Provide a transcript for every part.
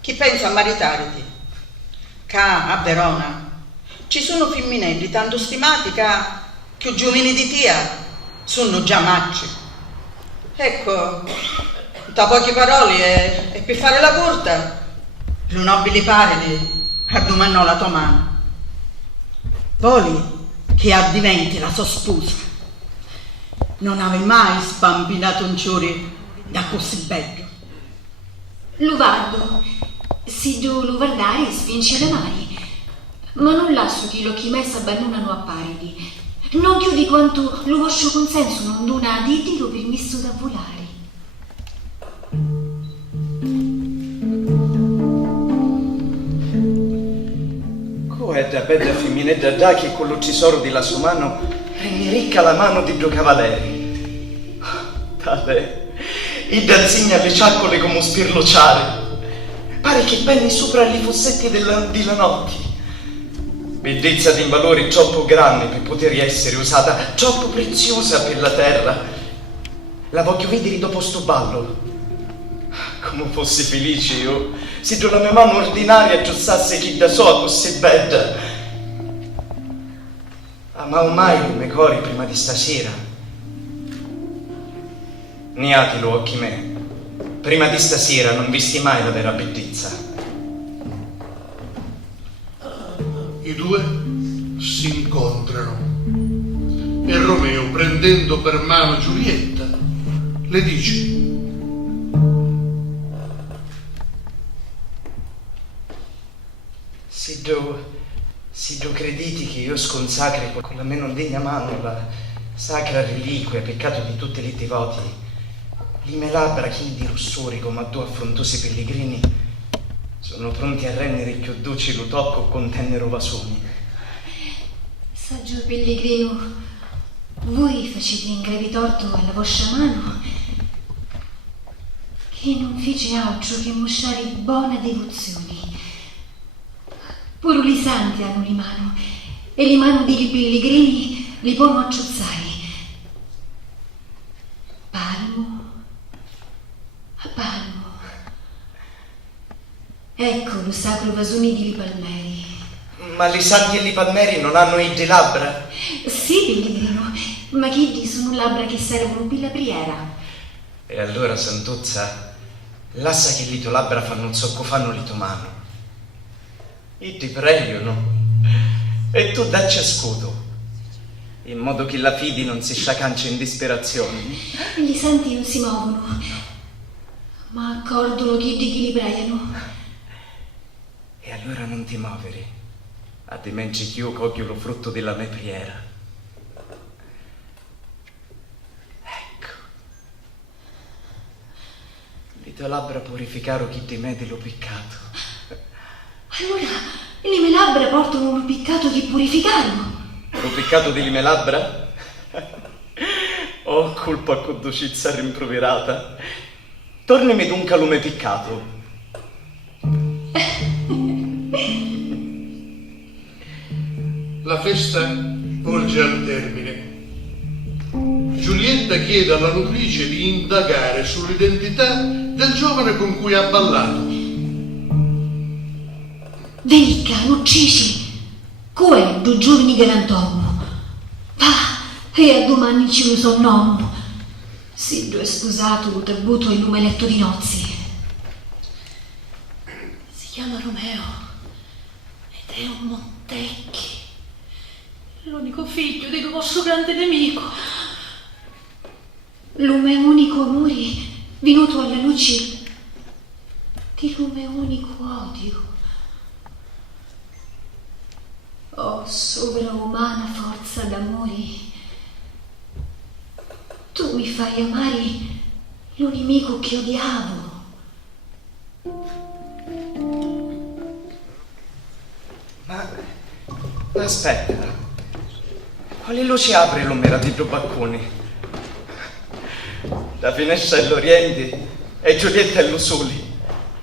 chi pensa a maritariti. Ca a Verona ci sono femminelli tanto stimati ca che giovani di tia sono già macci. Ecco, da poche parole e per fare la corta, lo nobili parili addomandò la tua mano. Voli che addiventi la sua sposa. Non avevi mai sbambinato un giorno da così bello. Luvardo, si do luvardare svince le mani, ma non lascio che lo chi messa bannunano a paridi. Non più di quanto lo vostro consenso non dona a dirti lo permesso da volare. È da bella femminetta da che con lo tesoro di la sua mano rende ricca la mano di due cavalieri. Tale, e danzigna le ciaccole come un spirlociare. Pare che penni sopra gli fossetti di la notte. Bellezza di valore troppo grande per poter essere usata, troppo preziosa per la terra. La voglio vedere dopo sto ballo. Come fossi felice io, se la mia mano ordinaria giussasse chi da so così bella. Amavo mai i miei cori prima di stasera. Niatelo occhi me, prima di stasera non visti mai la vera bellezza. I due si incontrano e Romeo, prendendo per mano Giulietta, le dice: se tu crediti che io sconsacri con la mia non degna mano la sacra reliquia, peccato di tutti i devoti, le mie labbra chini di rossori come a due affrontosi pellegrini sono pronti a rendere più dolce lo tocco con tenero vasoni. Saggio pellegrino, voi facete in grave torto alla vostra mano, che non fece altro che mostrare buona devozione. Pure i santi hanno le mano, e le mano dei pellegrini li possono acciozzare. Palmo a palmo. Ecco lo sacro vasone di Lipalmeri. Ma le santi e li palmeri non hanno idde labbra? Sì, pellegrino, ma che sono labbra che servono per la priera. E allora, Santuzza, lascia che le tue labbra fanno un socco fanno le tue mano. Io ti prego, no? E tu dacci ascolto, in modo che la fidi non si sciacancia in disperazione. Gli santi non si muovono, ma accordano che di chi li pregano. E allora non ti muovere, a dimenci che io coglio lo frutto della mia preghiera. Ecco, le tue labbra purificaro chi di me dello peccato. Allora, le mie labbra portano un peccato che purificarono. Lo peccato delle mie labbra? Oh, colpa con docizia rimproverata. Tornami dunque al lume peccato. La festa volge al termine. Giulietta chiede alla nutrice di indagare sull'identità del giovane con cui ha ballato. Venicca, uccisi, quel due giovani galantomo. Va, e a domani ci lo so nonno. Si è sposato, debuto in un letto di nozze. Si chiama Romeo ed è un Montecchi, l'unico figlio del vostro grande nemico. Lume unico amore, venuto alla luce di lume unico odio. Oh, sovraumana forza d'amore, tu mi fai amare lo nemico che odiavo. Ma aspetta, quale luce apre l'ombra di due bacconi? La finestra è l'oriente e Giulietta è lo sole.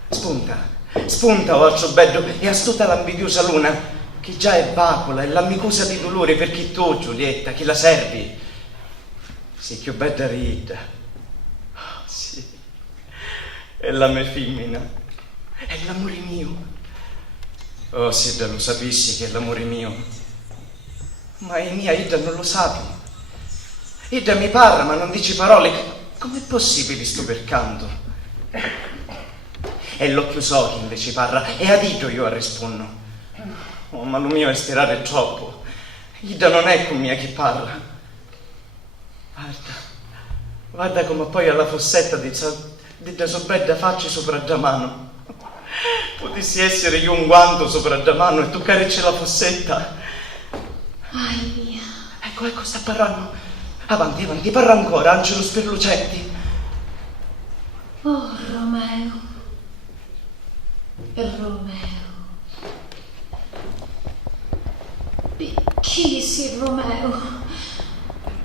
Spunta, occhio bello, e astuta l'ambidiosa luna, che già è vacola e l'amicosa di dolore, perché tu, Giulietta, che la servi, sei più bella rida. Oh, sì. è la mia femmina, è l'amore mio. Oh, se da lo sapessi che è l'amore mio. Ma mia Ida non lo sapi. Ida mi parla ma non dice parole. Com'è possibile sto per canto? E l'occhio so che invece parla e adito io a rispondo. Oh, ma lo mio è sperare troppo. Ida non è con mia che parla. Guarda come poi alla fossetta di sopra faccia sopra da mano. Potessi essere io un guanto sopra da mano e toccarci la fossetta. Ai mia. Ecco, sta parlando. Avanti, parla ancora, angelo sperlucenti. Oh, Romeo. Picchisi, Romeo.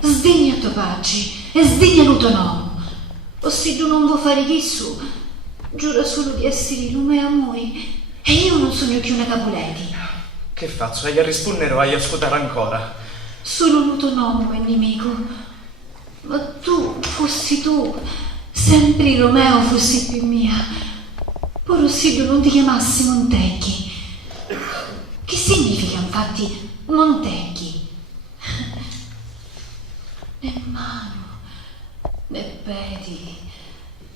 Sdegna topaggi e sdegna l'utonomo. O se tu non vuoi fare chi su, giura solo di essere lume amori e io non sono più una Capuleti. Che faccio? Hai a rispondere o hai a ascoltare ancora? Solo l'utonomo è nemico. Ma fossi tu, sempre Romeo fossi più mia. Poi se non ti chiamassi Montecchi. Che significa infatti Montecchi? Né mano, né piedi,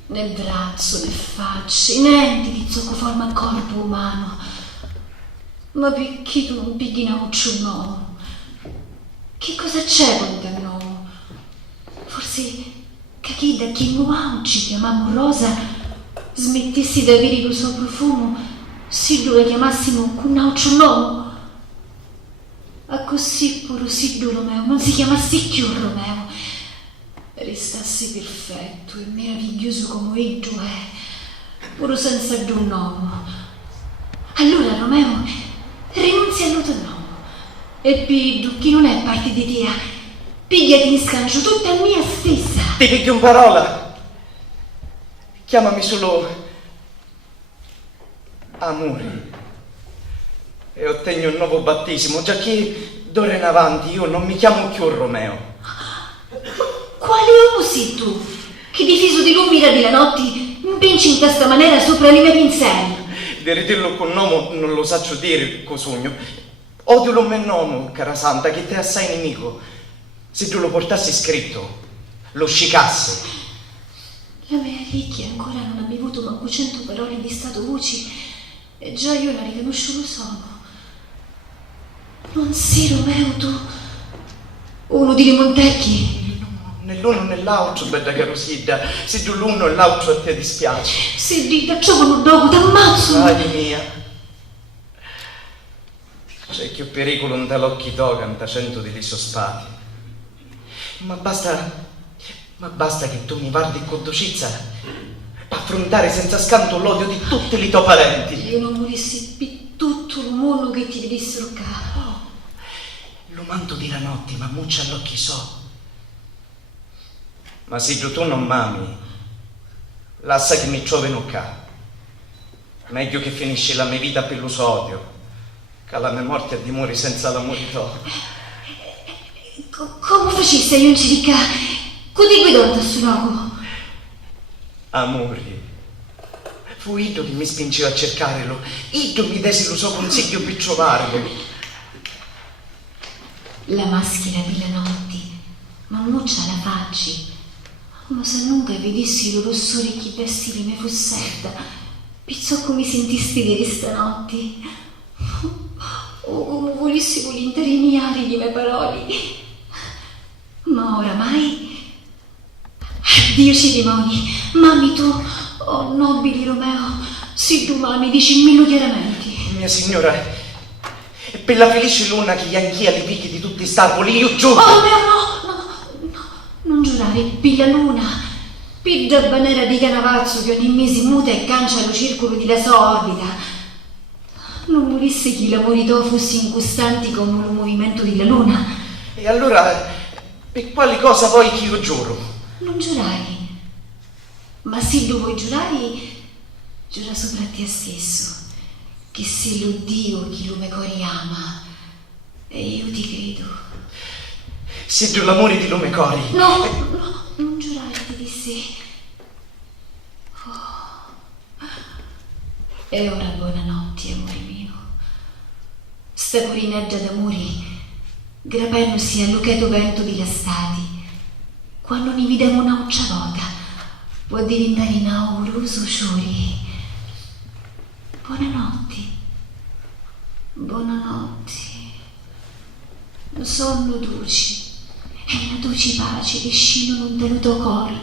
né braccio, né facce, niente di ciò che forma il corpo umano. Ma perché tu non pigli un uomo? Che cosa c'è con te uomo? Forse che da chi noi ci chiamiamo Rosa smettessi di avere il suo profumo se lo chiamassimo un altro uomo? A così puro Siddu Romeo non si chiamassi più Romeo, restassi perfetto e meraviglioso come egli è, puro senza un uomo. Allora Romeo rinunzia all'utonomo e Piddu, chi non è parte di te, pigliati in scambio tutta mia stessa. Ti piglio in parola. Chiamami solo amore e ottengo un nuovo battesimo, già che d'ora in avanti io non mi chiamo più Romeo. Quale uomo sei tu che difeso di lui mira di la notte impinci in questa maniera sopra i miei pensieri? Di ridirlo con nome non lo saccio dire co sogno. Odio lo mio nome, cara santa, che te è assai nemico. Se tu lo portassi scritto, lo scicassi. La mia ricchia ancora non ha bevuto manco 100 parole di stato voci e già io la riconosco lo sono. Non sei Romeo tu? Uno di Montecchi? No, né l'uno né l'altro, bella Carosida. Se tu l'uno e l'altro a te dispiace. Se dita giovane dopo t'ammazzo. Dai mia. C'è che pericolo non te l'occhi toccan, 100 di lì sospati. Ma basta che tu mi guardi con docizia per affrontare senza scanto l'odio di tutti i tuoi parenti. Io non volessi più tutto il mondo che ti vedessero qua. Lo manto di la notte, ma muccia all'occhi so. Ma se tu non m'ami, lascia che mi trovino qua. Meglio che finisci la mia vita per lo so odio, che la mia morte dimori senza l'amore tuo. Come facessi a io ci dica? Codi guidò da suo Amore, fu io che mi spingeva a cercarlo, io mi desi lo suo consiglio per trovarlo. La maschera della notte, ma muccia la facci. Ma se nunca vedessi lo rossore che vestire me fossetta, pizzò come sentisti dire stanotte. O come volessi volentieri niare le mie parole. Ma oramai, addio cerimoni, mami tu, oh nobili Romeo, se tu mami dicimmelo chiaramente. Mia signora, per la felice luna che gli anch'ia li picchi di tutti i starboli, io giuro. Oh no, non giurare, piglia luna, piglia banera di canavazzo che ogni mese muta e cancia lo circolo di la sua orbita. Non volesse che i lavori tuoi fossi incostanti come il movimento della luna. E allora, per quali cosa vuoi che io giuro? Non giurare, ma se tu vuoi giurare, giura sopra te stesso, che sei lo Dio che lo me cori ama, e io ti credo. Se tu l'amore di lume cori. No, non giurare, ti disse. Oh, E ora buonanotte, amore mio. Sta curineggia d'amori, grapendosi allo cheto vento di l'estati, quando ne videmo una volta, può diventare in auroso sciori. Buonanotte, buonanotte. Sonno dolci, e una dolce pace che scivola un tenuto cori,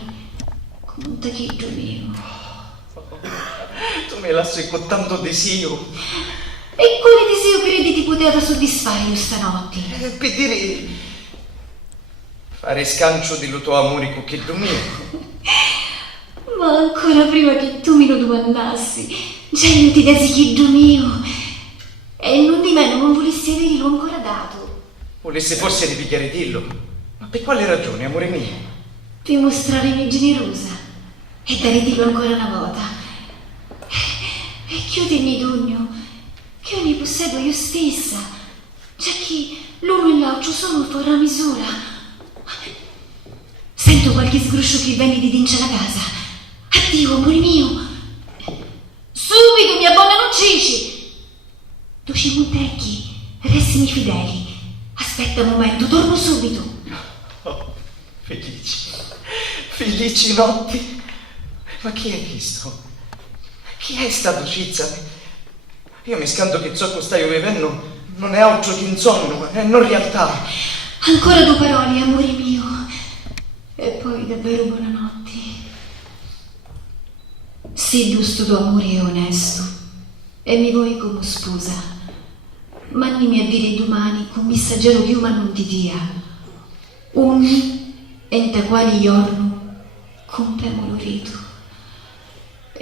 come un tacheggio mio. Tu me lasci con tanto desio. E quale desio credi ti poteva soddisfare io stanotte? Per dire, fare scancio dello tuo amore con che mio. Ma ancora prima che tu me lo domandassi, già io ti desi chiedo mio, e non di meno non volessi averlo ancora dato. Volesse forse ripigliare dillo, ma per quale ragione, amore mio? Per mostrarmi generosa e dare dillo ancora una volta. E chiudermi d'ogno, che io ne possedo io stessa, già che l'uno e l'altro sono fuori a misura. Sento qualche sgruscio che viene di dince la casa. Addio, amore mio. Subito mi abbonano ceci. Doci Montecchi, restimi fideli. Aspetta un momento, torno subito. Oh, felici notti. Ma chi è questo? Chi è sta docizia? Io mi scanto che ciò che stai vivendo non è altro che un sonno, è non realtà. Ancora due parole, amore mio. E poi davvero buonanotte. Sì, giusto tuo amore è onesto, e mi vuoi come sposa. Mannimi a dire domani con messaggero che ma non ti dia. Unni, ente quali giorno, compemo l'orito.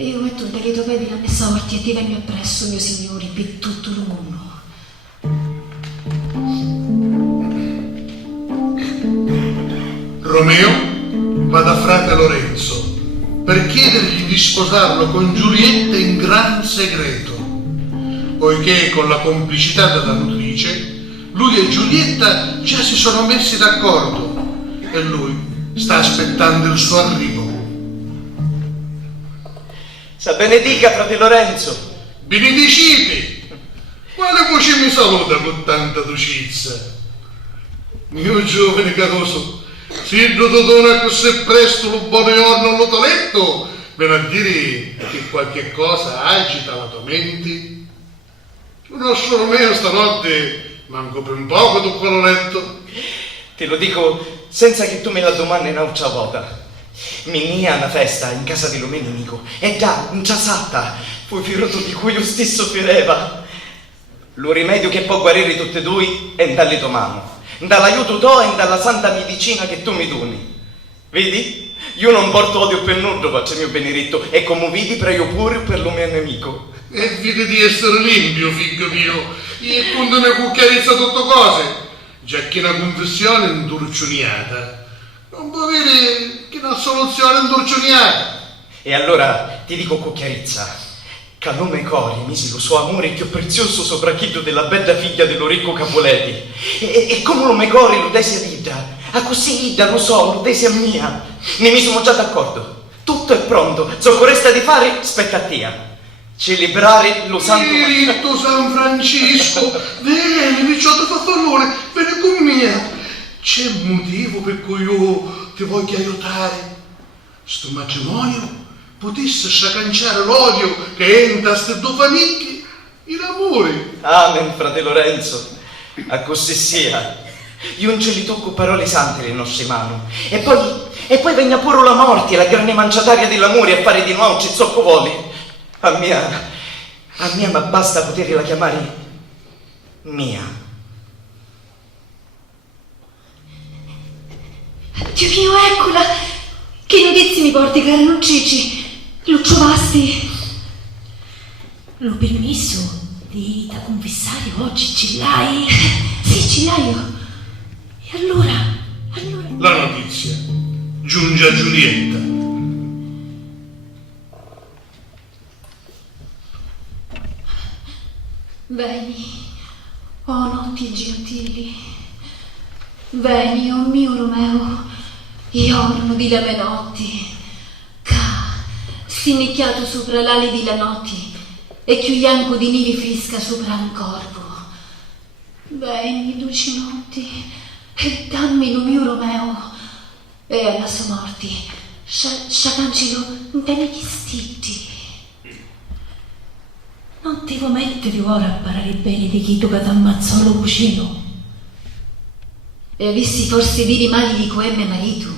E io metto un taglieto pedile a me sorti e ti vengo appresso, mio signore, per tutto il mondo. Romeo va da frate Lorenzo per chiedergli di sposarlo con Giulietta in gran segreto, poiché con la complicità della nutrice lui e Giulietta già si sono messi d'accordo e lui sta aspettando il suo arrivo. Sa benedica, frate Lorenzo. Benedicite! Quale voce mi saluta con tanta dolcezza? Mio giovane caroso, se dona così presto lo buon giorno allo tuo letto, viene a dire che qualche cosa agita la tua mente? Non sono Romeo stanotte, manco per un poco tu quello letto. Te lo dico senza che tu me la domandi un'altra volta. Mi a una festa in casa di Lomé nemico e già in ciasatta fu firoto di cui io stesso fireva. Lo rimedio che può guarire tutte e due è dalle tue mani, dall'aiuto tuo e dalla santa medicina che tu mi doni. Vedi? Io non porto odio per nudo, faccio mio benedetto, e come vedi prego pure per lo mio nemico. E vedi di essere limpio, figlio mio, e quando mi cucchiarizza tutte cose, già che una confessione è indurcioniata. Non può avere che una soluzione indurcioniata. E allora ti dico con chiarezza, che a nome Cori misi lo suo amore più prezioso sopracchitto della bella figlia dello ricco Capoleti. E come lo me Cori lo desi a Ida, a così Ida lo so, lo desi a mia. Ne mi sono già d'accordo, tutto è pronto, ciò che resta di fare spetta a te. Celebrare lo santo Diritto San Francisco, vieni, picciotto fazzolone, vieni con me. C'è un motivo per cui io ti voglio aiutare. Sto matrimonio potesse scanciare l'odio che entra a ste due famiglie in amore. Amen, frate Lorenzo, a così sia. Io non ce li tocco parole sante le nostre mani. E poi venga pure la morte, la grande manciataria dell'amore a fare di nuovo ciò che vuole. A mia, ma basta poterla chiamare mia. Dio mio, eccola! Che notizie mi porti, cara Lucici? Lo trovasti? L'ho permesso di da confessare oggi, ce l'hai? Sì, ce l'hai io. E allora? La notizia giunge a Giulietta. Veni, oh notti gentili. Veni, oh mio Romeo, giorno di le mie notti, ca, stinnicchiato sopra l'ali di la notte, e che bianco di neve fresca sopra un corpo. Vieni, dolci notti, e dammi lo mio Romeo, e alla sua morte sciacancelo bene gli stitti. Non devo mettere ora a parare bene di chi tu che t'ammazzò lo cucino. E avessi forse dire mali di coemme marito.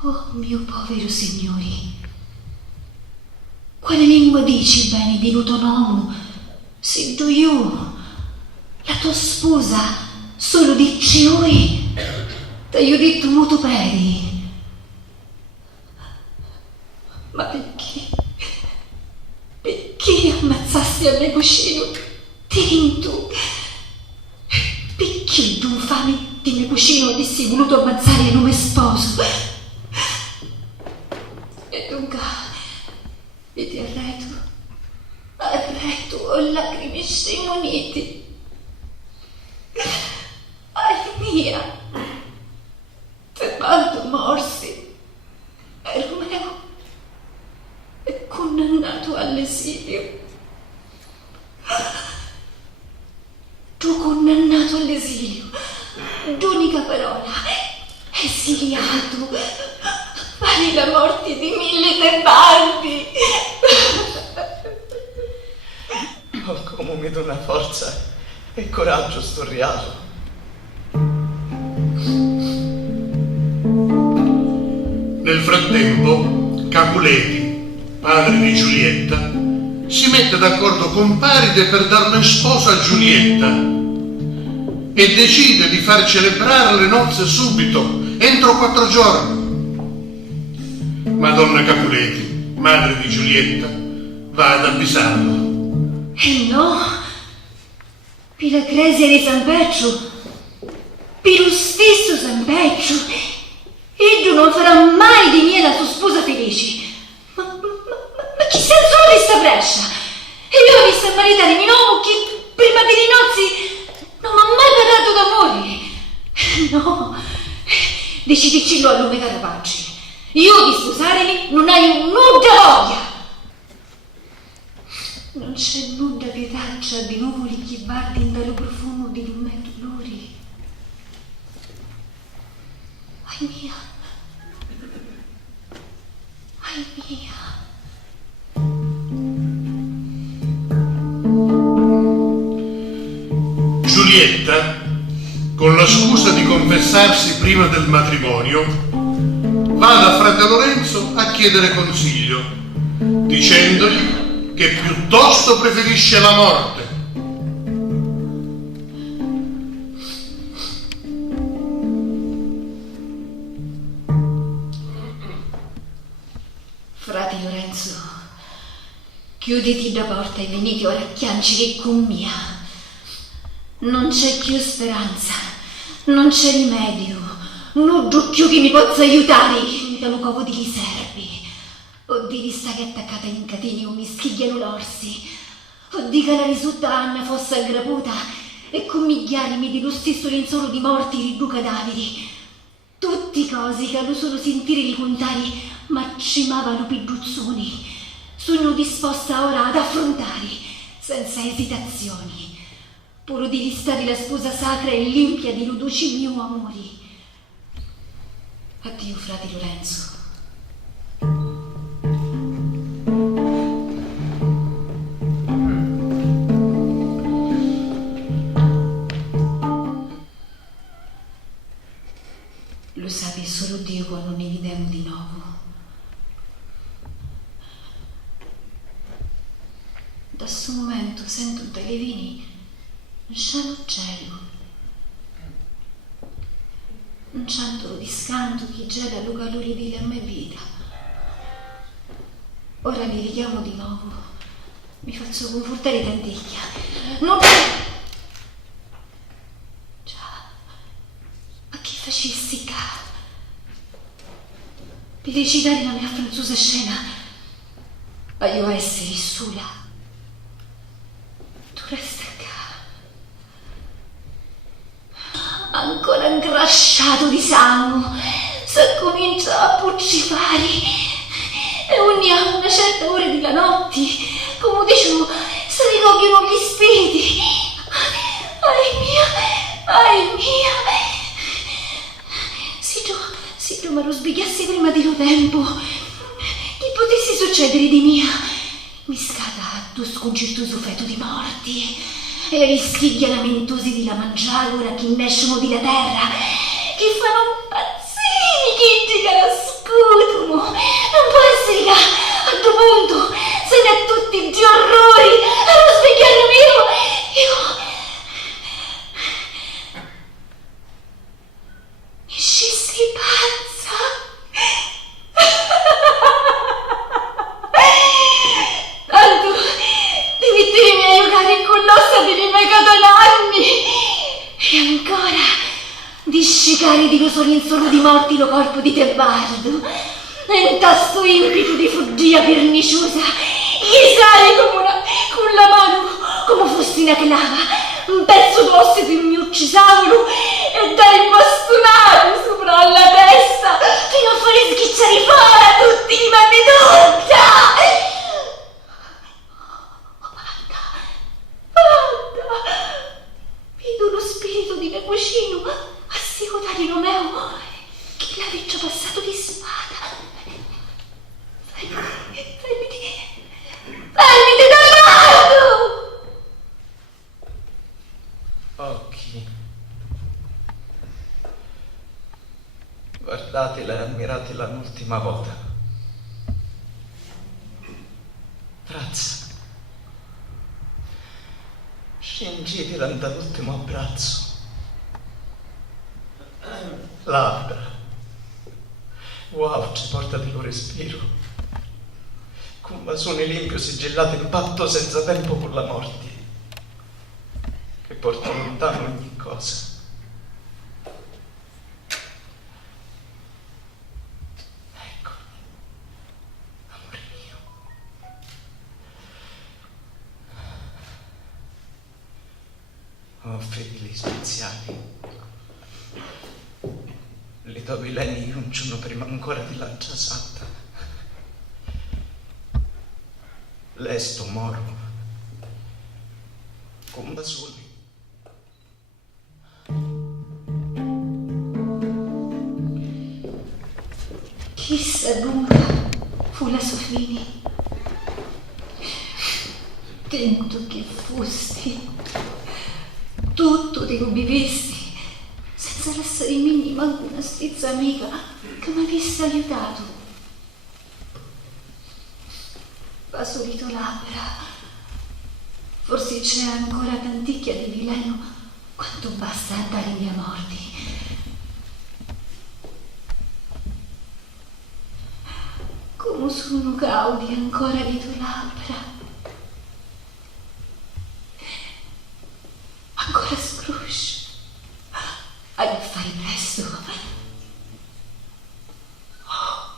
Oh mio povero signori, quale lingua dici bene di luto nomo, se do io, la tua sposa, solo dici oi, t'ho detto molto peri. Ma perché? Perché ammazzasti a me cuscino? Tinto! Perché tu infame di mio cuscino avessi voluto ammazzare il nome sposo? E dunque, vedi arreto, ho lacrime scemonite. Ai mia, te quanto morsi, e Romeo è condannato all'esilio. Tu condannato all'esilio, l'unica parola, esiliato, vale la morte di 1000 tebardi. Oh, come mi dona forza e coraggio sto riato. Nel frattempo, Capuleti, padre di Giulietta, si mette d'accordo con Paride per darlo in sposa a Giulietta e decide di far celebrare le nozze subito, entro 4 giorni. Madonna Capuleti, madre di Giulietta, va ad avvisarlo. No, per la Cresia di San Petro, per lo stesso San Petro, egli non farà mai di me la sua sposa felice. Ma chi senso di sta brescia? E io ho visto maritare mio uomo che prima delle nozze non mi ha mai parlato d'amore. No, decidicillo a lume caro pace. Io di sposarmi non hai nuda voglia. Non c'è nuda pietaccia di nuvoli che guardin dallo profumo di lume dolori. Ai mia, ai mia. Giulietta, con la scusa di confessarsi prima del matrimonio, va da frate Lorenzo a chiedere consiglio, dicendogli che piuttosto preferisce la morte. Frate Lorenzo, chiuditi la porta e venite ora a chiancere con mia. Non c'è più speranza, non c'è rimedio, non più che mi possa aiutare dallo covo di serpi. O di stare attaccata in catene o mi schigliano l'orsi, o di che la risulta Anna fosse aggraputa e commigliarmi dello stesso lenzuolo di morti di due cadaveri. Tutti cose che allo solo sentire li contari m'accimavano pigruzzoni. Sono disposta ora ad affrontare senza esitazioni, pur di restare la sposa sacra e limpia di luduci mio amori. Addio, frate Lorenzo. Lo sape solo Dio quando ne vediamo di nuovo. Da questo momento sento dai levini un sciano cielo, un cianto di scanto che gela lo calore della mia vita. Ora li richiamo di nuovo, mi faccio confortare tant'eglia. Non... Già, ma che facessi qua? Per recitare la mia franzosa scena, voglio essere sola. Tu resta qua. Ancora ingrasciato di sangue, se comincia a puccifare, e ogni a una certa ora della notte, come dicevo, si ricogliono gli spiriti. Ai mia, se tu mi lo sbigliassi prima di lo tempo, che potessi succedere di mia? Mi scada tu scuggir tu su feto di morti e rischiglia lamentosi di la mangiare ora che nescono di la terra, che fanno impazzire, che ti la scutono. Non può essere che a tuo punto se ne tutti gli orrori allo svegliare mio. Ci sei pazza? Tanto devi mettermi a giocare con l'ossa delle mie catonarmi e ancora di scicare di lo solo in solo di morti lo corpo di Tebaldo e in tasto impeto di fuggia perniciosa gli sale con la mano come fossi una clava un pezzo d'osso che mi uccisavano e dai bastonati sopra la testa fino a fare schiacciare fuori tutti i maledetta. Guarda, vedo lo spirito di mio cugino a secondare Romeo che l'aveva passato di spada. Fermiti dal lato! Occhi. Guardatela e ammiratela un'ultima volta. Razza. Scingitela dall'ultimo abbraccio. Labbra. Wow, ci porta di lo respiro. Con vasone limpio sigillato in patto senza tempo con la morte. Che porta lontano ogni cosa. Ecco, amore mio. Oh, fedeli speziali. Le do i legni un giorno prima ancora di lancia satta. Lesto moro, con basoni. Chissà dura fu la sua fine. Tento che fossi, tutto te lo vivessi, senza lasciare in me neanche una stizza amica che mi avesse aiutato. Va solito labbra, forse c'è ancora tanticchia di veleno quanto basta a dare via morti. Come sono caudi ancora le tue labbra, ancora scruscio, hai da fare presto. Oh,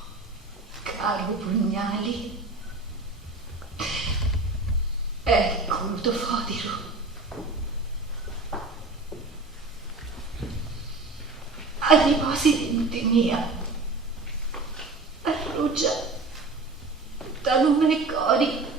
caro pugnali, ecco il tuo fodero. A riposi di mia, a rugia da numeri cori.